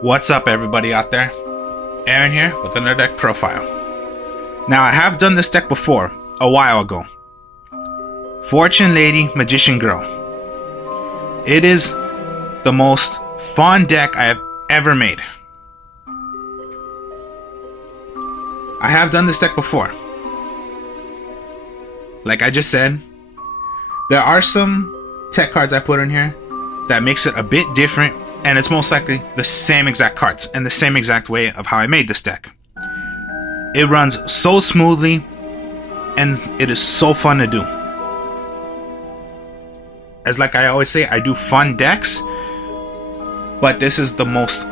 What's up, everybody out there? Aaron here with another deck profile. Now, I have done this deck before, a while ago. Fortune Lady, Magician Girl. It is the most fun deck I have ever made. I have done this deck before. Like I just said, there are some tech cards I put in here that makes it a bit different, and it's most likely the same exact cards and the same exact way of how I made this deck. It runs so smoothly and it is so fun to do. As like I always say, I do fun decks, but this is the most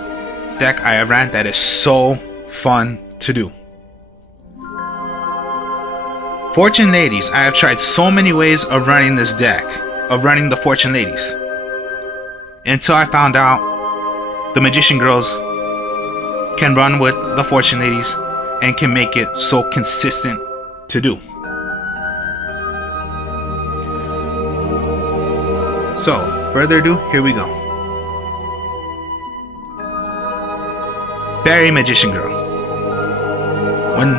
deck I have ran that is so fun to do. Fortune Ladies, I have tried so many ways of running this deck, of running the Fortune Ladies, until I found out the Magician Girls can run with the Fortune Ladies and can make it so consistent to do. So, further ado, here we go. Berry Magician Girl. When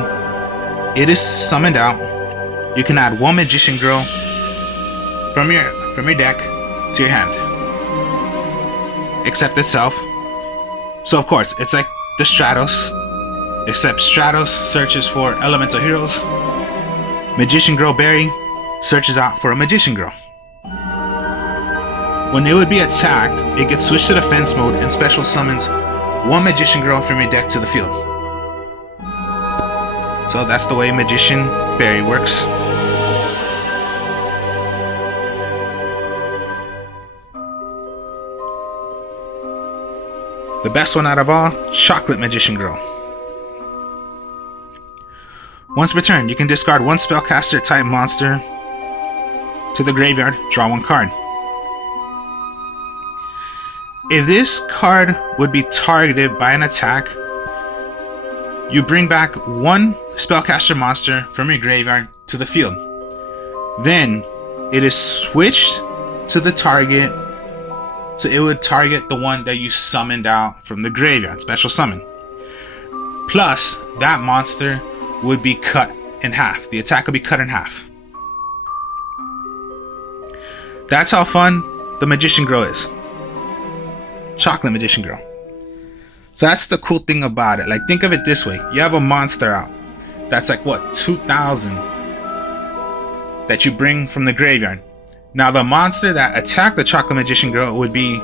it is summoned out, you can add one Magician Girl from your deck to your hand, except itself. So of course, it's like the Stratos, except Stratos searches for elemental heroes. Magician Girl Berry searches out for a Magician Girl. When it would be attacked, it gets switched to defense mode and special summons one Magician Girl from your deck to the field. So that's the way Magician Berry works. The best one out of all, Chocolate Magician Girl. Once per turn, you can discard one spellcaster type monster to the graveyard, draw one card. If this card would be targeted by an attack, you bring back one spellcaster monster from your graveyard to the field. Then it is switched to the target, so it would target the one that you summoned out from the graveyard, special summon. Plus, that monster would be cut in half. The attack would be cut in half. That's how fun the Magician Girl is. Chocolate Magician Girl. So that's the cool thing about it. Like, think of it this way. You have a monster out that's like, what, 2,000 that you bring from the graveyard. Now the monster that attacked the Chocolate Magician Girl would be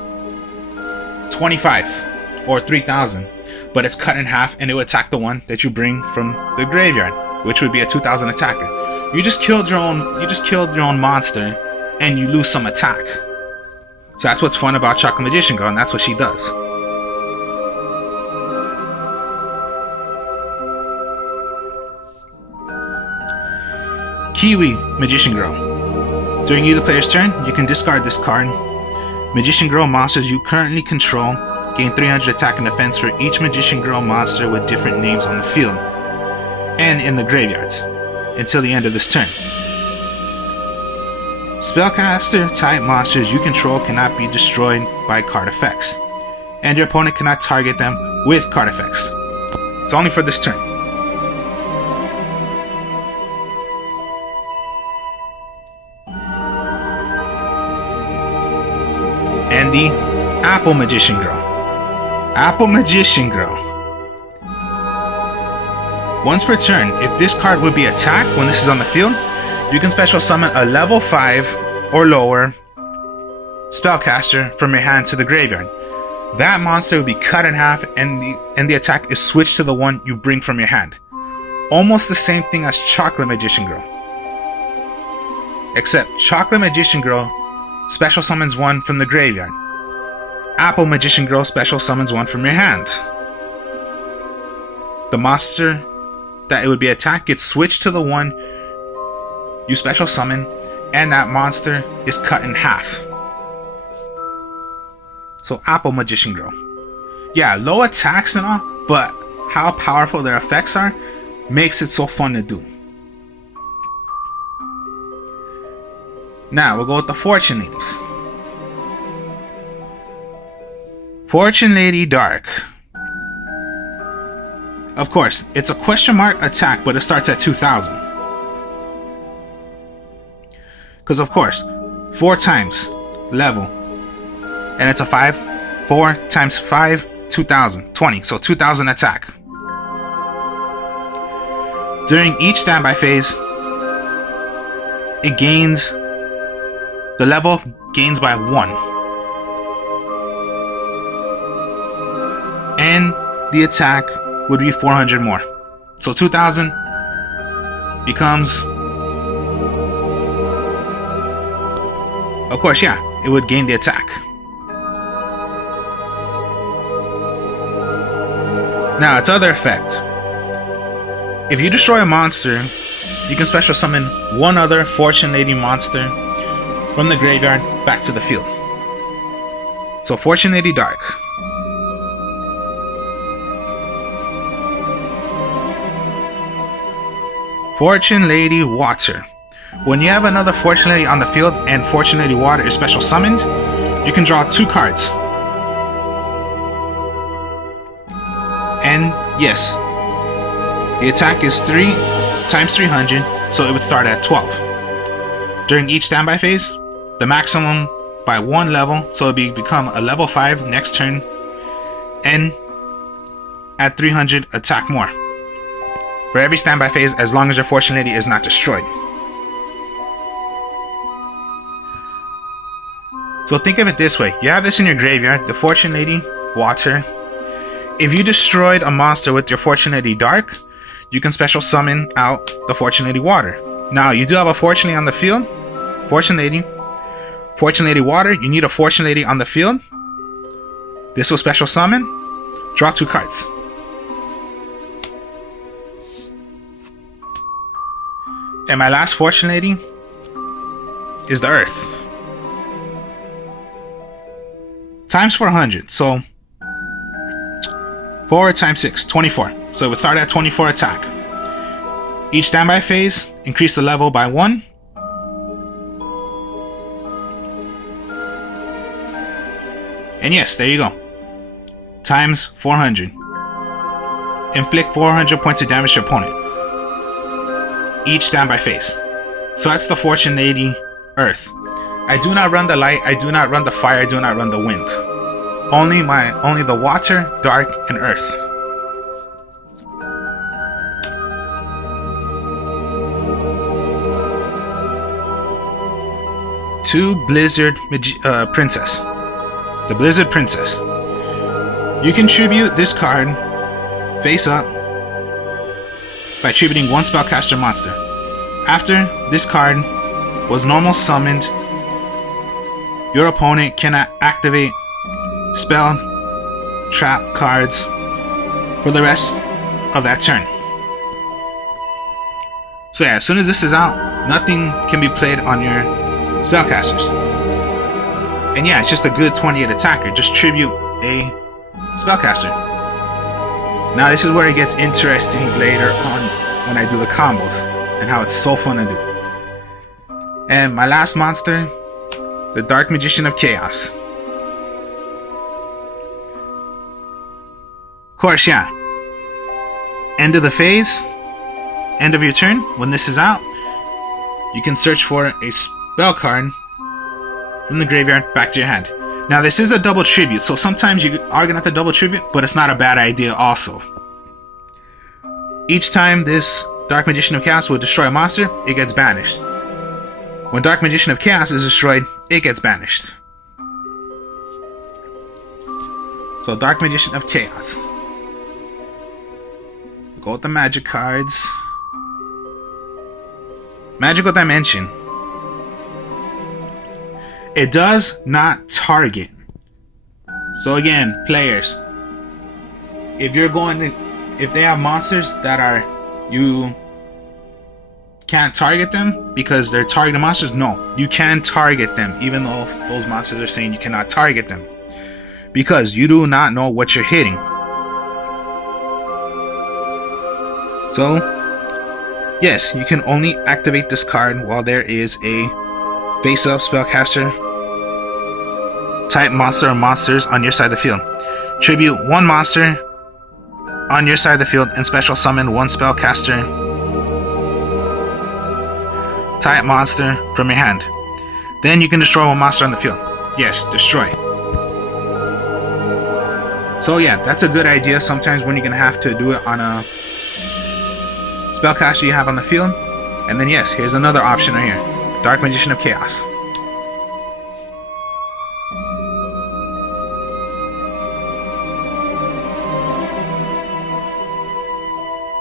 25 or 3,000, but it's cut in half and it would attack the one that you bring from the graveyard, which would be a 2,000 attacker. You just killed your own monster and you lose some attack. So that's what's fun about Chocolate Magician Girl, and that's what she does. Kiwi Magician Girl. During either player's turn, you can discard this card. Magician Girl monsters you currently control gain 300 attack and defense for each Magician Girl monster with different names on the field and in the graveyards until the end of this turn. Spellcaster type monsters you control cannot be destroyed by card effects, and your opponent cannot target them with card effects. It's only for this turn. And the Apple Magician Girl. Apple Magician Girl. Once per turn, if this card would be attacked when this is on the field, you can special summon a level 5 or lower spellcaster from your hand to the graveyard. That monster will be cut in half and the attack is switched to the one you bring from your hand. Almost the same thing as Chocolate Magician Girl. Except Chocolate Magician Girl special summons one from the graveyard. Apple Magician Girl special summons one from your hand. The monster that it would be attacked gets switched to the one you special summon, and that monster is cut in half. So Apple Magician Girl. Yeah, low attacks and all, but how powerful their effects are makes it so fun to do. Now we'll go with the Fortune Ladies. Fortune Lady Dark. Of course, it's a question mark attack, but it starts at 2,000. Because of course, 4 times level, and it's a 5. 4 times 5, 2,000, 20. So 2,000 attack. During each standby phase, it gains, the level gains by 1. And the attack would be 400 more. So 2,000 becomes, of course, yeah, it would gain the attack. Now, its other effect. If you destroy a monster, you can special summon one other Fortune Lady monster from the graveyard back to the field. So, Fortune Lady Dark. Fortune Lady Water. When you have another Fortune Lady on the field and Fortune Lady Water is special summoned, you can draw 2 cards. And yes, the attack is 3 times 300, so it would start at 12. During each standby phase, the maximum by 1 level, so it would become a level 5 next turn, and at 300 attack more. For every standby phase, as long as your Fortune Lady is not destroyed. So think of it this way. You have this in your graveyard, the Fortune Lady Water. If you destroyed a monster with your Fortune Lady Dark, you can special summon out the Fortune Lady Water. Now, you do have a Fortune Lady on the field. Fortune Lady Water. You need a Fortune Lady on the field. This will special summon. Draw 2 cards. And my last Fortune Lady is the Earth. Times 400. So 4 times 6, 24. So it would start at 24 attack. Each standby phase, increase the level by 1. And yes, there you go. Times 400. Inflict 400 points of damage to your opponent. Each standby phase. So that's the Fortune Lady Earth. I do not run the light, I do not run the fire, I do not run the wind. Only the water, dark, and earth. To Blizzard Princess. The Blizzard Princess. You can tribute this card face up by tributing 1 spellcaster monster. After this card was normal summoned, your opponent cannot activate spell trap cards for the rest of that turn. So yeah, as soon as this is out, nothing can be played on your spellcasters. And yeah, it's just a good 28 attacker. Just tribute a spellcaster. Now this is where it gets interesting later on when I do the combos and how it's so fun to do. And my last monster, the Dark Magician of Chaos. Of course, yeah. End of the phase, end of your turn, when this is out, you can search for a spell card from the graveyard back to your hand. Now this is a double tribute, so sometimes you are gonna have to double tribute, but it's not a bad idea also. Each time this Dark Magician of Chaos will destroy a monster, it gets banished. When Dark Magician of Chaos is destroyed, it gets banished. So Dark Magician of Chaos. Go with the magic cards. Magical Dimension. It does not target. So again, players, if they have monsters that are, you can't target them because they're targeted monsters, no, you can target them even though those monsters are saying you cannot target them because you do not know what you're hitting. So yes, you can only activate this card while there is a face-up spellcaster type monster or monsters on your side of the field. Tribute 1 monster on your side of the field and special summon one spellcaster type monster from your hand. Then you can destroy one monster on the field. Yes, destroy. So yeah, that's a good idea sometimes when you're gonna have to do it on a spellcaster you have on the field. And then yes, here's another option right here. Dark Magician of Chaos.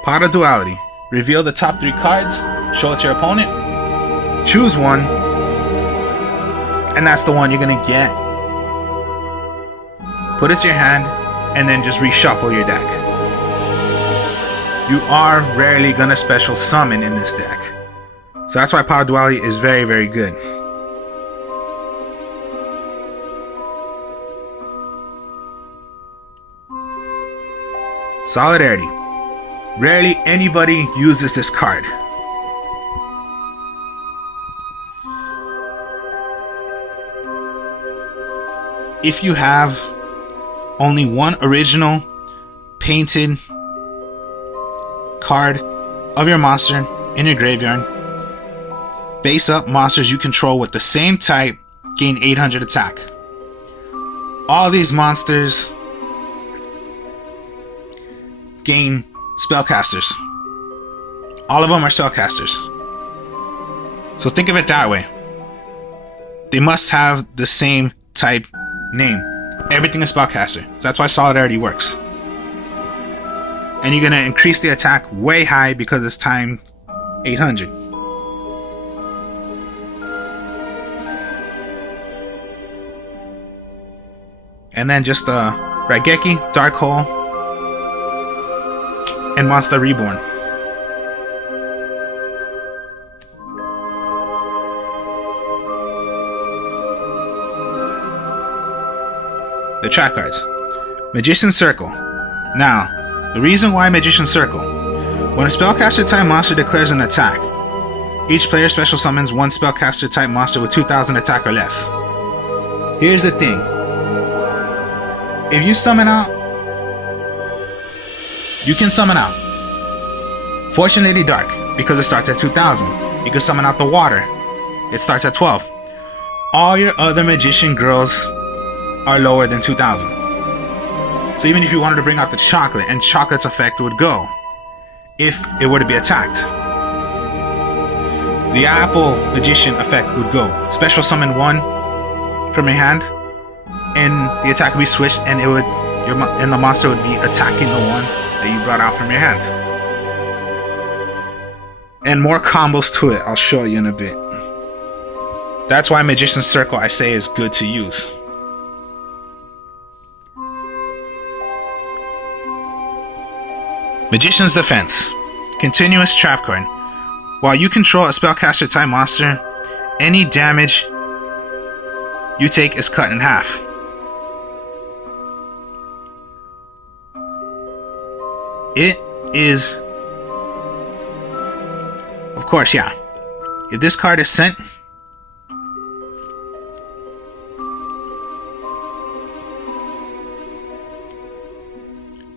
Pot of Duality. Reveal the top 3 cards, show it to your opponent, choose one, and that's the one you're gonna get. Put it to your hand, and then just reshuffle your deck. You are rarely gonna special summon in this deck. So that's why Pot of Duality is very, very good. Solidarity. Rarely anybody uses this card. If you have only one original painted card of your monster in your graveyard, face up monsters you control with the same type gain 800 attack. All these monsters gain spellcasters. All of them are spellcasters. So think of it that way. They must have the same type name. Everything is spellcaster. So that's why Solidarity works. And you're gonna increase the attack way high because it's time 800. And then just Raigeki, Dark Hole, and Monster Reborn. The trap cards. Magician's Circle. Now, the reason why Magician's Circle. When a spellcaster type monster declares an attack, each player special summons one spellcaster type monster with 2000 attack or less. Here's the thing. If you summon out, you can summon out Fortune Lady Dark because it starts at 2000. You can summon out the Water. It starts at 12. All your other Magician Girls are lower than 2000. So even if you wanted to bring out the Chocolate, and Chocolate's effect would go if it were to be attacked. The Apple Magician effect would go. Special summon one from your hand, and the attack would be switched, and it would the monster would be attacking the one that you brought out from your hand. And more combos to it, I'll show you in a bit. That's why Magician's Circle I say is good to use. Magician's Defense. Continuous trap card. While you control a spellcaster type monster, any damage you take is cut in half. It is, of course, yeah. If this card is sent,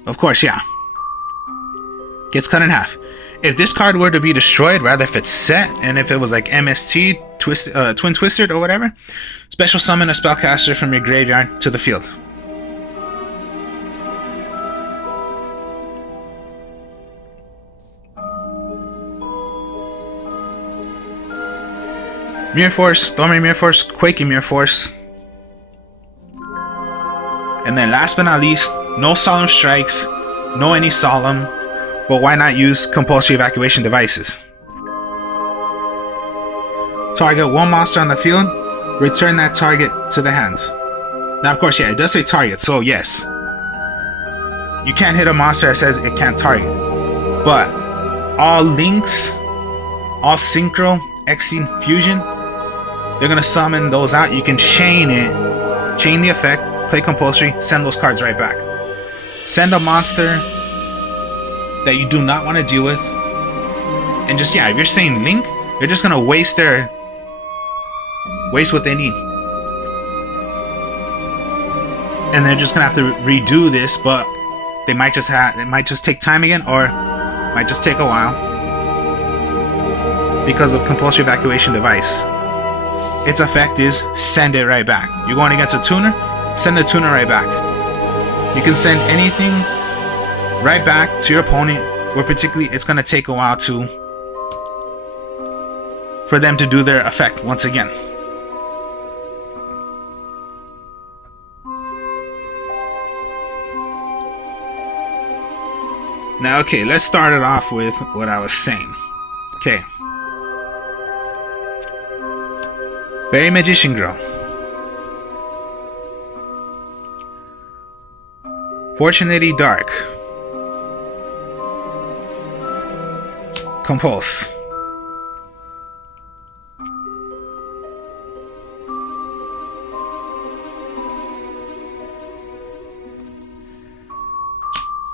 of course, yeah, gets cut in half. If this card were to be destroyed, rather if it's set, and if it was like MST, Twin Twisted or whatever, special summon a spellcaster from your graveyard to the field. Mirror Force, Stormy Mirror Force, Quaking Mirror Force. And then last but not least, no Solemn Strikes, no any Solemn, but why not use Compulsory Evacuation Devices? Target one monster on the field, return that target to the hands. Now of course, yeah, it does say target, so yes. You can't hit a monster that says it can't target. But all links, all Synchro, Exene, Fusion, they're gonna summon those out. You can chain it, chain the effect, play compulsory, send those cards right back. Send a monster that you do not want to deal with, and just, yeah, if you're saying link, they're just gonna waste what they need, and they're just gonna have to redo this. But They might just it might just take time again, or might just take a while because of compulsory evacuation device. Its effect is send it right back. You're going against a tuner, send the tuner right back. You can send anything right back to your opponent, or particularly it's going to take a while for them to do their effect once again. Now, okay, let's start it off with what I was saying. Okay. Very Magiciangirl. Fortunately Dark. Compulse.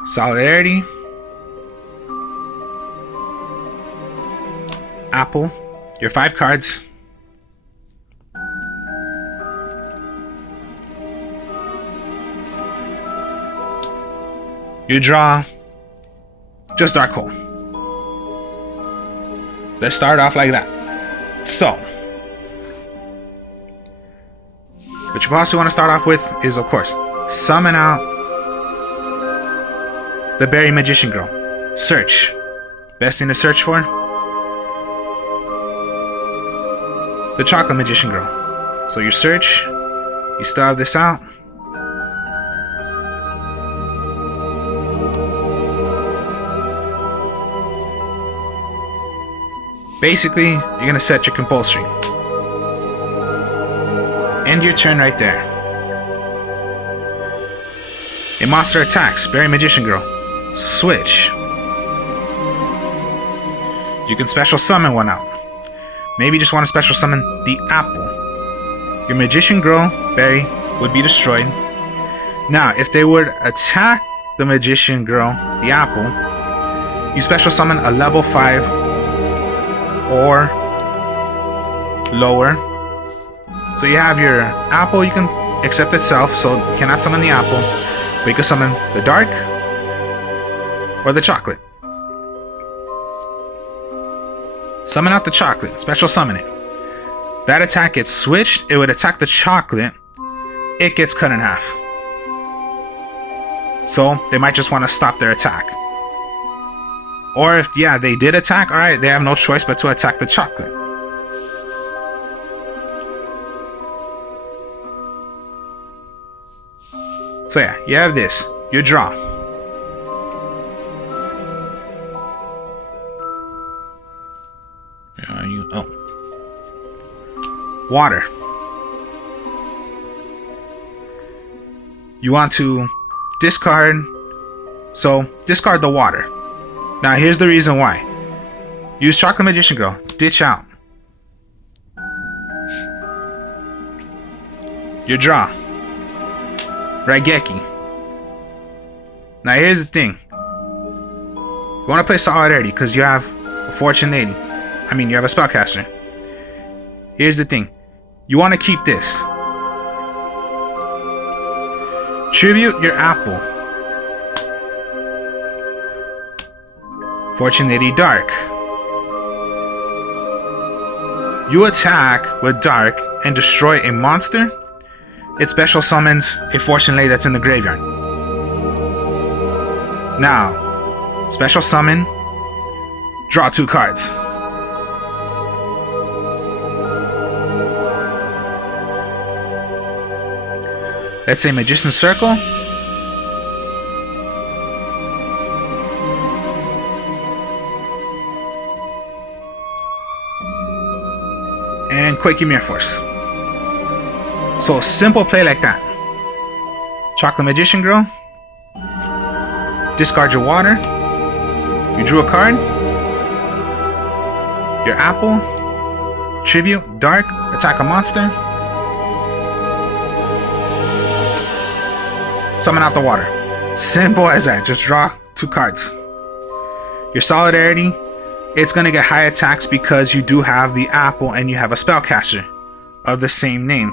Solidarity. Apple. Your 5 cards. You draw just Dark Hole. Let's start off like that. So, what you also want to start off with is, of course, summon out the Berry Magiciangirl. Search. Best thing to search for? The Chocolate Magiciangirl. So you search, you still have this out. Basically, you're gonna set your compulsory. End your turn right there. A monster attacks, Berry Magiciangirl. Switch. You can special summon one out. Maybe you just want to special summon the apple. Your Magiciangirl, Berry, would be destroyed. Now, if they would attack the Magiciangirl, the apple, you special summon a level 5 or lower. So you have your apple, you can accept itself, so you cannot summon the apple, but you can summon the dark or the chocolate. Summon out the chocolate, special summon it. That attack gets switched, it would attack the chocolate, it gets cut in half. So they might just want to stop their attack. Or if, yeah, they did attack, alright, they have no choice but to attack the chocolate. So yeah, you have this, your draw. Where are you? Oh. Water. You want to discard, so discard the water. Now here's the reason why. Use Chocolate Magiciangirl. Ditch out. Your draw. Raigeki. Now here's the thing. You want to play Solidarity because you have a Fortune Lady. I mean, you have a Spellcaster. Here's the thing. You want to keep this. Tribute your apple. Fortune Lady Dark. You attack with Dark and destroy a monster. It special summons a Fortune Lady that's in the graveyard. Now, special summon, draw 2 cards. Let's say Magician's Circle. And Quaking Mirror Force. So a simple play like that. Chocolate Magiciangirl. Discard your water. You drew a card. Your apple. Tribute, Dark, attack a monster. Summon out the water. Simple as that. Just draw 2 cards. Your Solidarity, it's going to get high attacks because you do have the apple and you have a Spellcaster of the same name.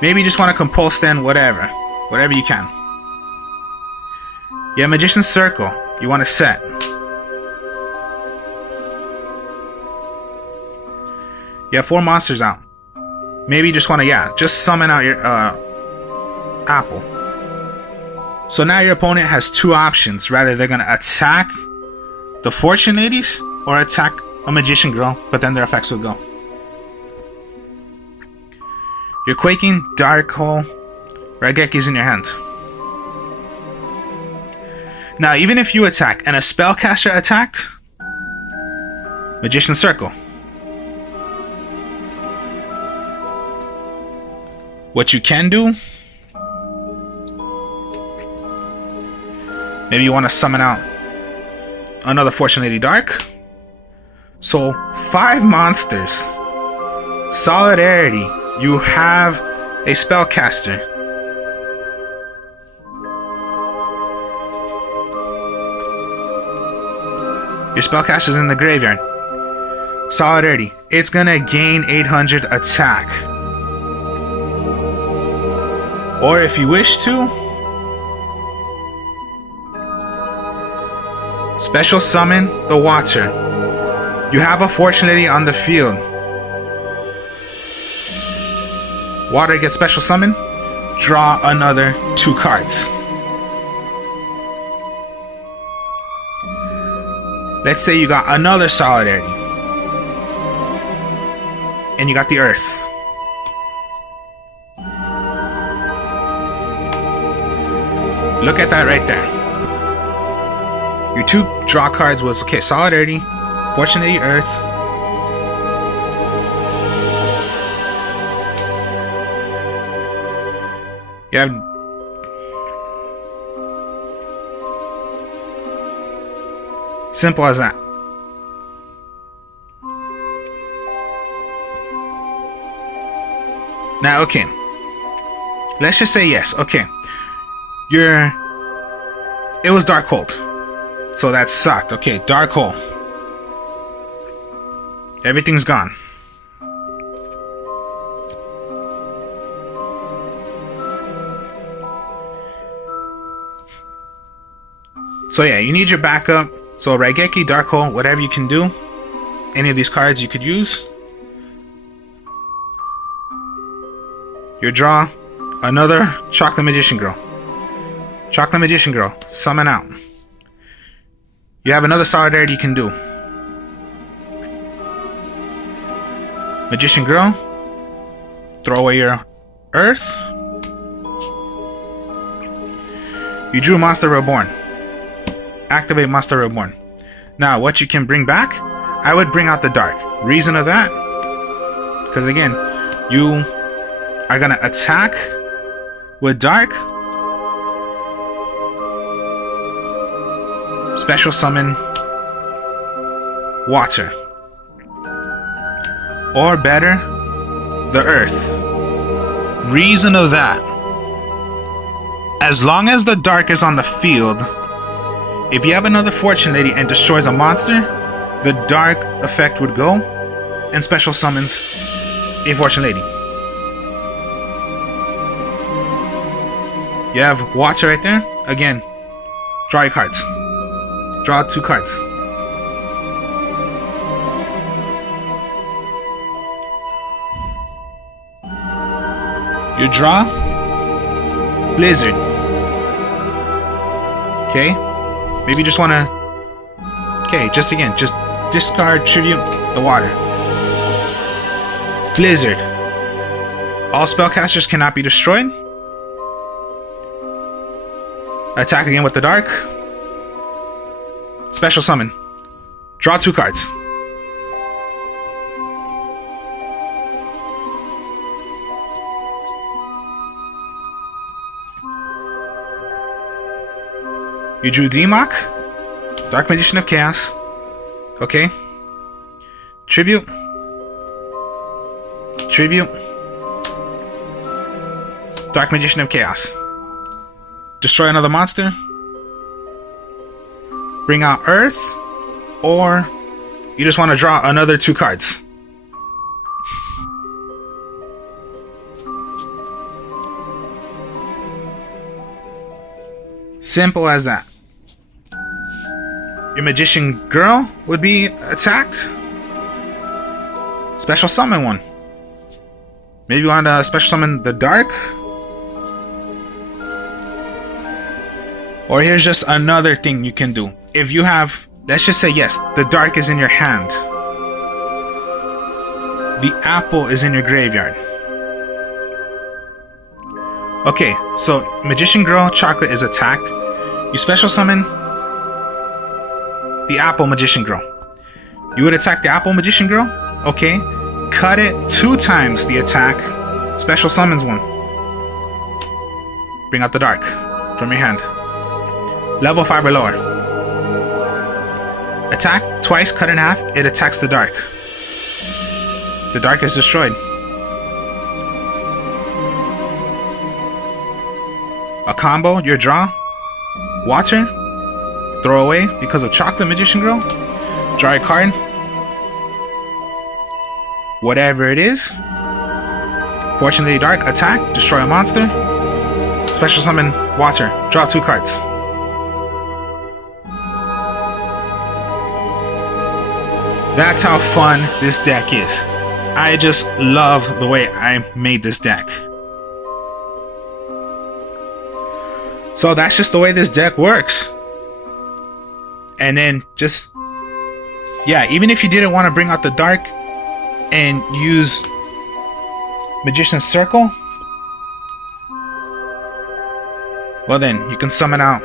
Maybe you just want to compulse then, whatever. Whatever you can. You have Magician's Circle. You want to set. You have 4 monsters out. Maybe you just want to, just summon out your apple. So now your opponent has 2 options. Rather, they're going to attack the Fortune Ladies or attack a Magician Girl, but then their effects will go. You're quaking, Dark Hole, Raigeki's in your hand. Now, even if you attack and a spellcaster attacked, Magician's Circle. What you can do, maybe you want to summon out another Fortune Lady Dark. So 5 monsters. Solidarity. You have a spellcaster. Your spellcaster's in the graveyard. Solidarity. It's gonna gain 800 attack. Or if you wish to, special summon the Watcher. You have a Fortune Lady on the field. Water gets special summon. Draw another 2 cards. Let's say you got another Solidarity. And you got the Earth. Look at that right there. Your 2 draw cards was, okay, Solidarity, Fortune Lady, Earth. You have simple as that. Now, okay. Let's just say yes. Okay. It was Dark Hole. So that sucked. Okay, Dark Hole. Everything's gone. So yeah, you need your backup. So Raigeki, Dark Hole, whatever you can do. Any of these cards you could use. You draw another Chocolate Magician Girl. Chocolate Magician Girl, summon out. You have another Solidarity you can do. Magician Girl, throw away your Earth. You drew Monster Reborn. Activate Monster Reborn. Now, what you can bring back, I would bring out the Dark. Reason of that, because again, you are gonna attack with Dark. Special summon Water. Or better, the Earth. Reason of that, as long as the Dark is on the field, if you have another Fortune Lady and destroys a monster, the Dark effect would go and special summons a Fortune Lady. You have Water right there. Again, draw your cards. Draw 2 cards. You draw Blizzard. Okay? Maybe you just want to... Okay, just discard Tribute the Water. Blizzard. All spellcasters cannot be destroyed. Attack again with the Dark. Special summon. Draw 2 cards. You drew Demok, Dark Magician of Chaos. Okay. Tribute. Tribute. Dark Magician of Chaos. Destroy another monster. Bring out Earth. Or you just want to draw another 2 cards. Simple as that. Your Magician Girl would be attacked. Special summon one. Maybe you want to special summon the Dark. Or here's just another thing you can do. If you have, let's just say yes, the Dark is in your hand. The apple is in your graveyard. Okay, so Magician Girl Chocolate is attacked. You special summon the Apple Magician Girl. You would attack the Apple Magician Girl? Okay. Cut it 2 times the attack. Special summons one. Bring out the Dark from your hand. Level 5 or lower. Attack twice, cut in half. It attacks the Dark. The Dark is destroyed. A combo, your draw. Water. Throw away because of Chocolate Magician Girl. Draw a card. Whatever it is. Fortunately Dark. Attack. Destroy a monster. Special summon Water. Draw 2 cards. That's how fun this deck is. I just love the way I made this deck. So that's just the way this deck works. And then just, yeah, even if you didn't want to bring out the Dark and use Magician's Circle, well then you can summon out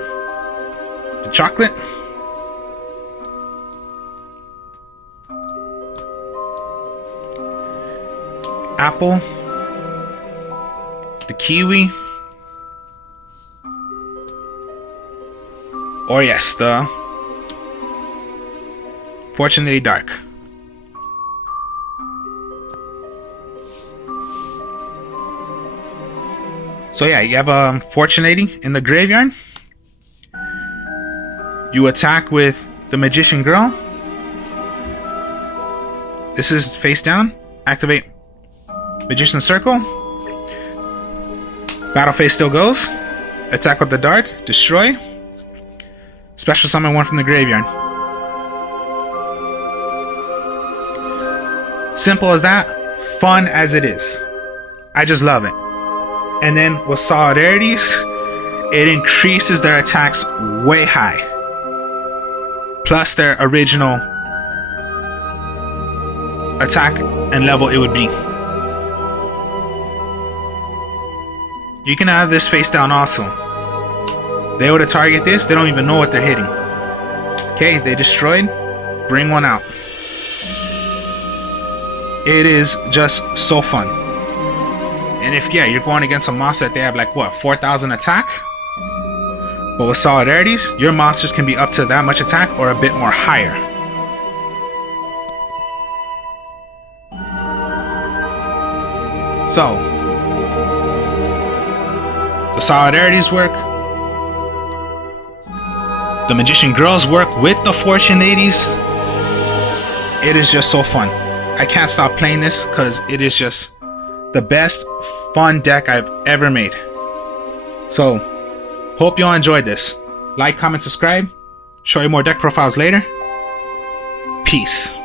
the Chocolate. Apple, the Kiwi, or yes, the Fortunately Dark. So yeah, you have Fortunately in the graveyard. You attack with the Magician Girl. This is face down. Activate Magician's Circle. Battle phase still goes. Attack with the Dark. Destroy. Special summon one from the graveyard. Simple as that. Fun as it is. I just love it. And then with Solidarities, it increases their attacks way high. Plus their original attack and level it would be. You can have this face down also. They would target this, they don't even know what they're hitting. Okay, they destroyed. Bring one out. It is just so fun. And if, yeah, you're going against a monster that they have like, what, 4,000 attack? But with Solidarities, your monsters can be up to that much attack or a bit more higher. So, the Solidarities work. The Magician Girls work with the Fortune 80s. It is just so fun. I can't stop playing this because it is just the best fun deck I've ever made. So, hope you all enjoyed this. Like, comment, subscribe. Show you more deck profiles later. Peace.